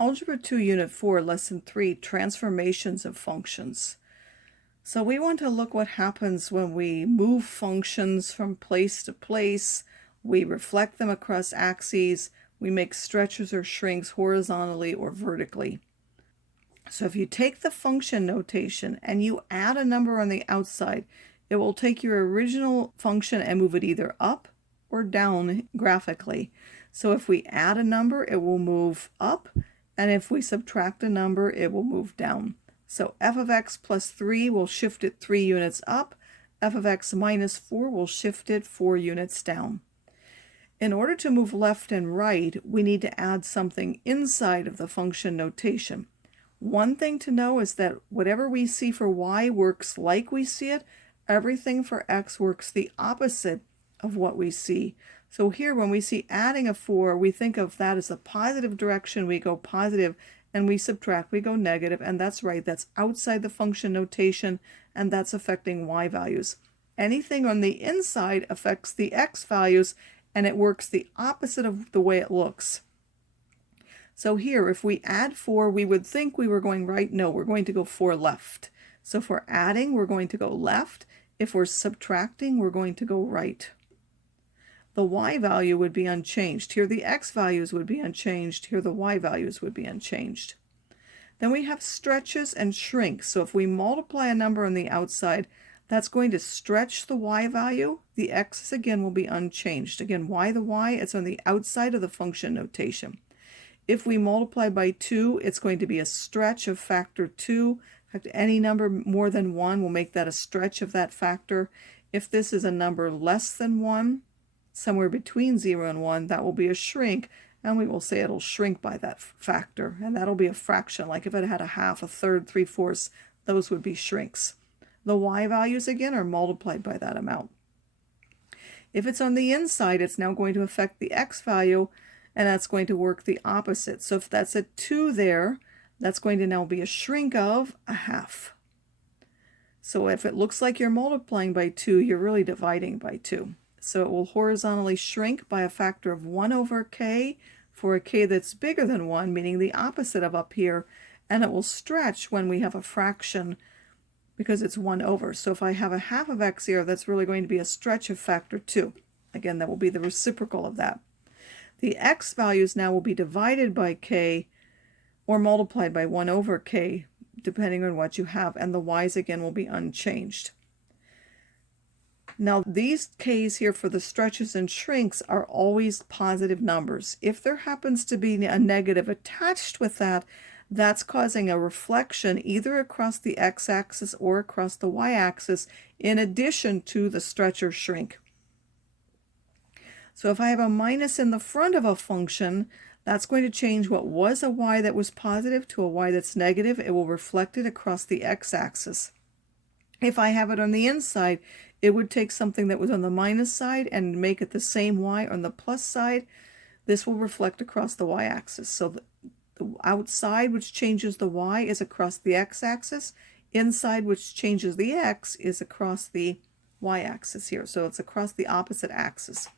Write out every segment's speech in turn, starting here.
Algebra 2, Unit 4, Lesson 3, Transformations of Functions. So we want to look what happens when we move functions from place to place, we reflect them across axes, we make stretches or shrinks horizontally or vertically. So if you take the function notation and you add a number on the outside, it will take your original function and move it either up or down graphically. So if we add a number, it will move up, and if we subtract a number, it will move down. So f of x plus 3 will shift it 3 units up, f of x minus 4 will shift it 4 units down. In order to move left and right, we need to add something inside of the function notation. One thing to know is that whatever we see for y works like we see it, everything for x works the opposite of what we see. So here, when we see adding a 4, we think of that as the positive direction. We go positive, and we subtract, we go negative, and that's right, that's outside the function notation, and that's affecting y values. Anything on the inside affects the x values, and it works the opposite of the way it looks. So here, if we add 4, we would think we were going right. No, we're going to go 4 left. So if we're adding, we're going to go left. If we're subtracting, we're going to go right. The y value would be unchanged. Here the x values would be unchanged. Here the y values would be unchanged. Then we have stretches and shrinks. So if we multiply a number on the outside, that's going to stretch the y value. The x's again will be unchanged. Again, why the y? It's on the outside of the function notation. If we multiply by 2, it's going to be a stretch of factor 2. In fact, any number more than 1 will make that a stretch of that factor. If this is a number less than 1, somewhere between 0 and 1, that will be a shrink, and we will say it'll shrink by that factor, and that'll be a fraction. Like if it had a half, a third, 3/4, those would be shrinks. The y values again are multiplied by that amount. If it's on the inside, it's now going to affect the x value, and that's going to work the opposite. So if that's a 2 there, that's going to now be a shrink of a half. So if it looks like you're multiplying by 2, you're really dividing by 2. So it will horizontally shrink by a factor of 1 over k for a k that's bigger than 1, meaning the opposite of up here, and it will stretch when we have a fraction because it's 1 over. So if I have a half of x here, that's really going to be a stretch of factor 2. Again, that will be the reciprocal of that. The x values now will be divided by k or multiplied by 1 over k, depending on what you have, and the y's again will be unchanged. Now these k's here for the stretches and shrinks are always positive numbers. If there happens to be a negative attached with that, that's causing a reflection either across the x-axis or across the y-axis in addition to the stretch or shrink. So if I have a minus in the front of a function, that's going to change what was a y that was positive to a y that's negative. It will reflect it across the x-axis. If I have it on the inside, it would take something that was on the minus side and make it the same y on the plus side. This will reflect across the y-axis. So the outside, which changes the y, is across the x-axis. Inside, which changes the x, is across the y-axis here. So it's across the opposite axis.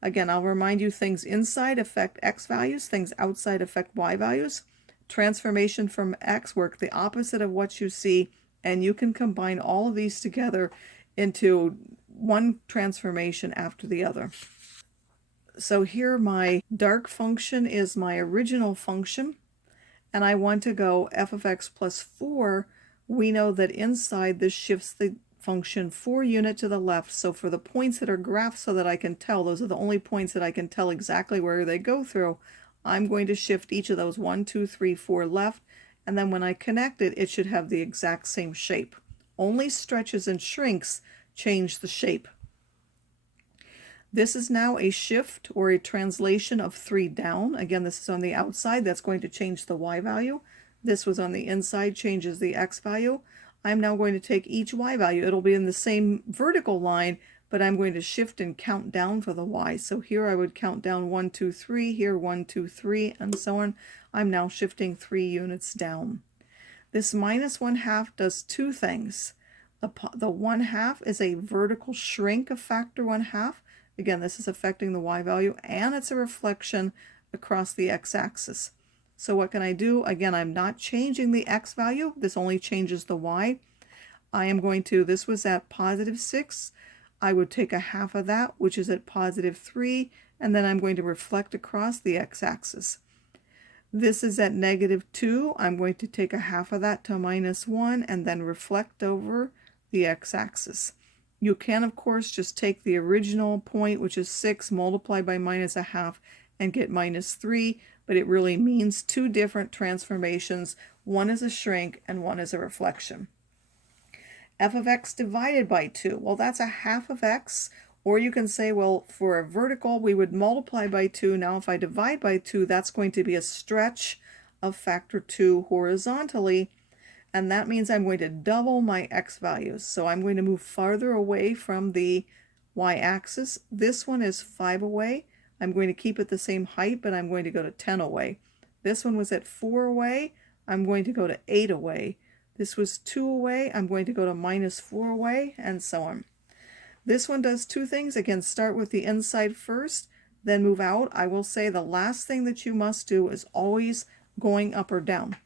Again, I'll remind you, things inside affect x values, things outside affect y values. Transformation from x work the opposite of what you see, and you can combine all of these together into one transformation after the other. So here my dark function is my original function, and I want to go f of x plus 4. We know that inside this shifts the function 4 unit to the left. So for the points that are graphed so that I can tell, those are the only points that I can tell exactly where they go through, I'm going to shift each of those 1, 2, 3, 4 left, and then when I connect it, it should have the exact same shape. Only stretches and shrinks change the shape. This is now a shift or a translation of 3 down. Again, this is on the outside. That's going to change the y value. This was on the inside, changes the x value. I'm now going to take each y value. It'll be in the same vertical line, but I'm going to shift and count down for the y. So here I would count down 1, 2, 3, here 1, 2, 3, and so on. I'm now shifting 3 units down. This minus 1/2 does 2 things. The 1/2 is a vertical shrink of factor 1/2. Again, this is affecting the y value, and it's a reflection across the x-axis. So what can I do? Again, I'm not changing the x value. This only changes the y. I am going to, this was at positive 6. I would take a half of that, which is at positive 3, and then I'm going to reflect across the x-axis. This is at negative 2. I'm going to take a half of that to minus 1 and then reflect over the x-axis. You can, of course, just take the original point, which is 6, multiply by minus a half, and get minus 3, but it really means two different transformations. One is a shrink and one is a reflection. F of x divided by 2. Well, that's a half of x. Or you can say, well, for a vertical, we would multiply by 2. Now, if I divide by 2, that's going to be a stretch of factor 2 horizontally. And that means I'm going to double my x values. So I'm going to move farther away from the y-axis. This one is 5 away. I'm going to keep it the same height, but I'm going to go to 10 away. This one was at 4 away. I'm going to go to 8 away. This was 2 away. I'm going to go to minus 4 away, and so on. This one does two things. Again, start with the inside first, then move out. I will say the last thing that you must do is always going up or down.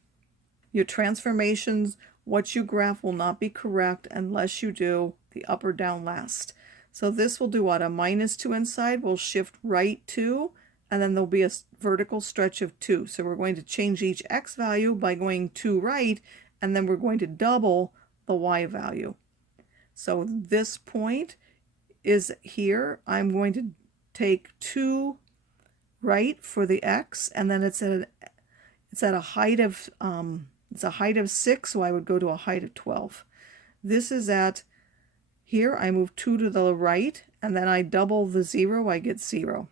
Your transformations, what you graph, will not be correct unless you do the up or down last. So this will do what? A minus 2 inside will shift right 2, and then there'll be a vertical stretch of 2. So we're going to change each x value by going 2 right, and then we're going to double the y value. So this point is here. I'm going to take 2 right for the x, and then it's at a height of it's a height of 6, so I would go to a height of 12. This is at here. I move 2 to the right, and then I double the 0. I get 0.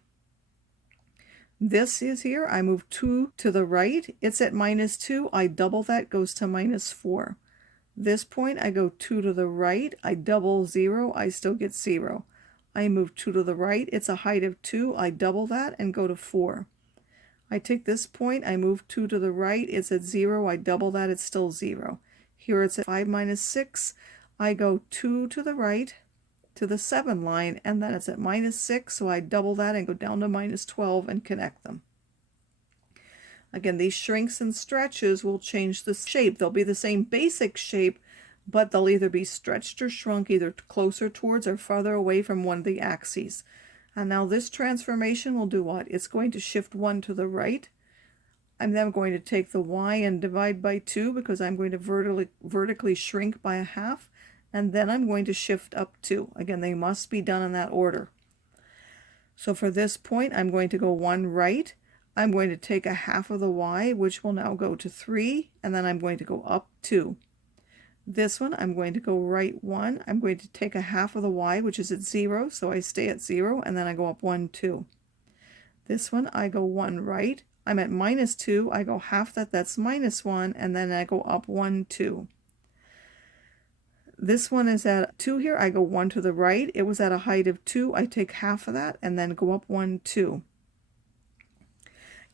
This is here. I move 2 to the right. It's at minus 2. I double that, goes to minus 4. This point, I go 2 to the right, I double 0, I still get 0. I move 2 to the right, it's a height of 2, I double that and go to 4. I take this point, I move 2 to the right, it's at 0, I double that, it's still 0. Here it's at 5 minus 6, I go 2 to the right to the 7 line, and then it's at minus 6, so I double that and go down to minus 12 and connect them. Again, these shrinks and stretches will change the shape. They'll be the same basic shape, but they'll either be stretched or shrunk, either closer towards or farther away from one of the axes. And now this transformation will do what? It's going to shift 1 to the right. I'm then going to take the y and divide by 2 because I'm going to vertically shrink by a half. And then I'm going to shift up 2. Again, they must be done in that order. So for this point, I'm going to go 1 right. I'm going to take a half of the y, which will now go to 3, and then I'm going to go up 2. This one, I'm going to go right 1. I'm going to take a half of the y, which is at 0, so I stay at 0, and then I go up 1, 2. This one, I go 1 right. I'm at minus 2. I go half that, that's minus 1, and then I go up 1, 2. This one is at 2 here. I go 1 to the right. It was at a height of 2. I take half of that, and then go up 1, 2.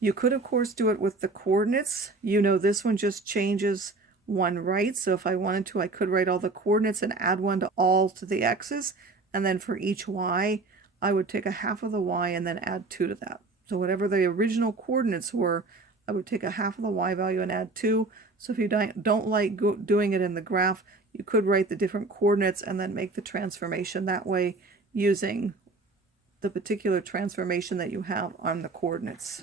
You could, of course, do it with the coordinates. You know, this one just changes 1 right. So if I wanted to, I could write all the coordinates and add 1 to all to the x's. And then for each y, I would take a half of the y and then add 2 to that. So whatever the original coordinates were, I would take a half of the y value and add 2. So if you don't like doing it in the graph, you could write the different coordinates and then make the transformation that way using the particular transformation that you have on the coordinates.